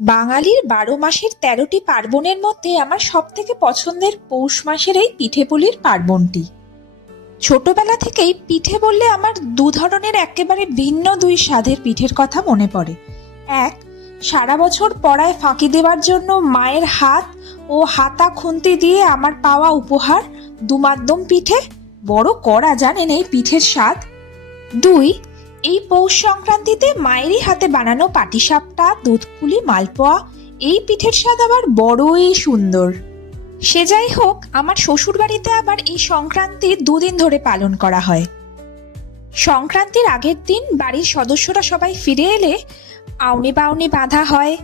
বাঙালির ১২ মাসের ১৩টি পার্বণের মধ্যে আমার সবথেকে পছন্দের পৌষ মাসের এই পিঠেপুলির পার্বণটি। ছোটবেলা থেকেই পিঠে বললে আমার দু ধরনের একেবারে ভিন্ন দুই স্বাদের পিঠের কথা মনে পড়ে। এক, সারা বছর পড়ায় ফাঁকি দেওয়ার জন্য মায়ের হাত ও হাতা খুন্তি দিয়ে আমার পাওয়া উপহার দুমাদ্দম পিঠে। বড় কড়া, জানেন এই পিঠের স্বাদ। দুই, এই পৌষ সংক্রান্তিতে মায়েরই হাতে বানানো পাটিসাপটা, দুধপুলি, মালপোয়া। এই পিঠের স্বাদ আবার বড়ই সুন্দর। সে যাই হোক, আমার শ্বশুর বাড়িতে আবার এই সংক্রান্তি ২ দিন ধরে পালন করা হয়। সংক্রান্তির আগের দিন বাড়ির সদস্যরা সবাই ফিরে এলে আউনি বাউনি বাঁধা হয়।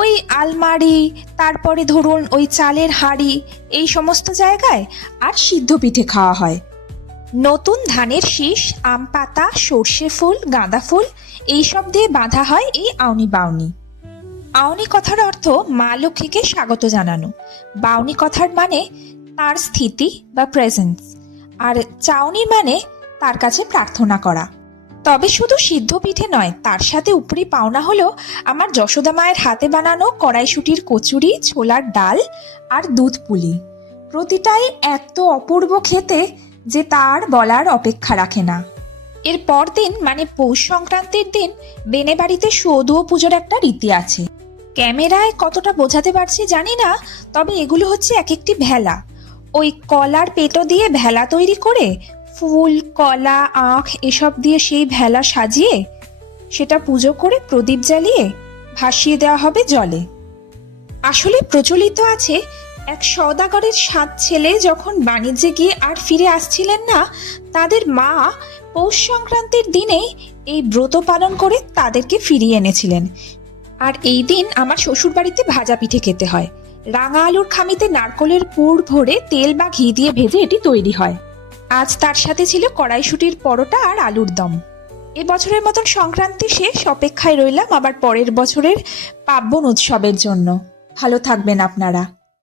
ওই আলমারি, তারপরে ধরুন ওই চালের হাঁড়ি, এই সমস্ত জায়গায় আর সিদ্ধ পিঠে খাওয়া হয়। নতুন ধানের শীষ, আম পাতা, সর্ষে ফুল, গাঁদা ফুল এইসব দিয়ে বাঁধা হয় এই আউনি বাউনি। আউনি কথার অর্থ মা লক্ষ্মীকে স্বাগত জানানো। বাউনি কথার মানে তার স্থিতি বা প্রেজেন্স। আর চাউনি মানে তার কাছে প্রার্থনা করা। তবে শুধু সিদ্ধ পিঠে নয়, তার সাথে উপরি পাওনা হলো আমার যশোদা মায়ের হাতে বানানো কড়াইশুঁটির কচুরি, ছোলার ডাল আর দুধ পুলি। প্রতিটাই এত অপূর্ব খেতে যে তার বলার অপেক্ষা রাখে না। এর পর দিন মানে পৌষ সংক্রান্তির দিন বেনে বাড়িতে সৌদুয় পুজোর একটা রীতি আছে। ক্যামেরায় কতটা বোঝাতে পারছি জানি না, তবে এগুলো হচ্ছে এক একটি ভেলা। ওই কলার পেটো দিয়ে ভেলা তৈরি করে ফুল, কলা, আখ এসব দিয়ে সেই ভেলা সাজিয়ে সেটা পুজো করে প্রদীপ জ্বালিয়ে ভাসিয়ে দেওয়া হবে জলে। আসলে প্রচলিত আছে, এক সওদাগরের ৭ ছেলে যখন বাণিজ্যে গিয়ে আর ফিরে আসছিলেন না, তাদের মা পৌষ সংক্রান্তির দিনে এই ব্রত পালন করে তাদেরকে ফিরিয়ে এনেছিলেন। আর এই দিন আমার শ্বশুর বাড়িতে ভাজা পিঠে খেতে হয়। রাঙা আলুর খামিতে নারকলের পুর ভরে তেল বা ঘি দিয়ে ভেজে এটি তৈরি হয়। আজ তার সাথে ছিল কড়াইশুঁটির পরোটা আর আলুর দম। এবছরের মতন সংক্রান্তি শেষ, অপেক্ষায় রইলাম আবার পরের বছরের পার্বণ উৎসবের জন্য। ভালো থাকবেন আপনারা।